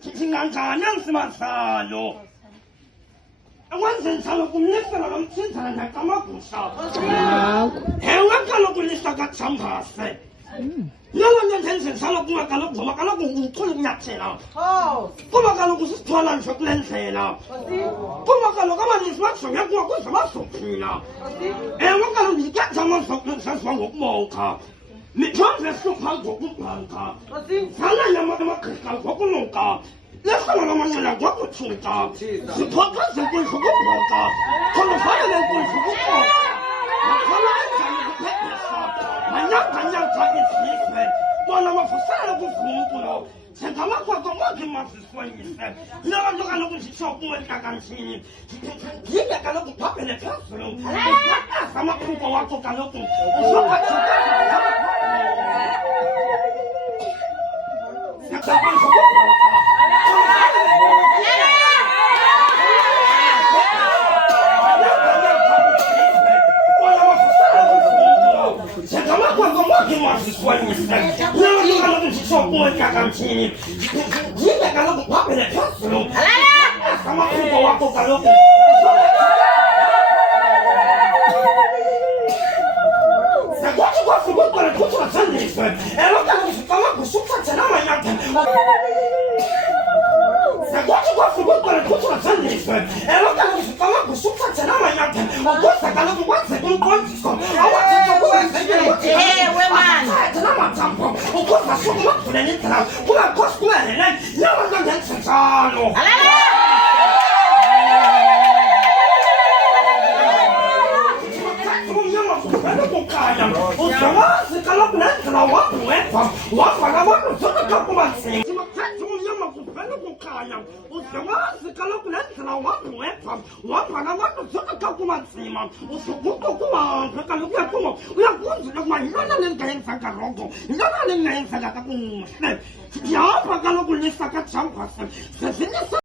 singanjani simasalo akwenze njalo kumnisela lomthinthana nakamagusha ewe kaloku lisakajambase yalo nyenzenze njalo kuba kaloku uthole kunyathela kuba kaloku sisithwala nje kule ndlela kuba kaloku abaninzi bajonge kuwa kuze bazophila ewe kaloku ndikajamazaziwa ngokubokha mithombe ehlupha ngokubhanka zala yamagqirha ngokunuka lefana lamanxela ngokuthuka ziphoxeze kundlu kubhoka khona fanele kundlu kukoka nakhona enzani kuphepesa manyanganyanga izizwe bona wavusela kuvumbulo njengamakwakho monke maziswanyise loo kaloku nditsho kuwe ntakanjini ndibe kaloku phapele phezulu uqaqaza amaphupho wakho kaloku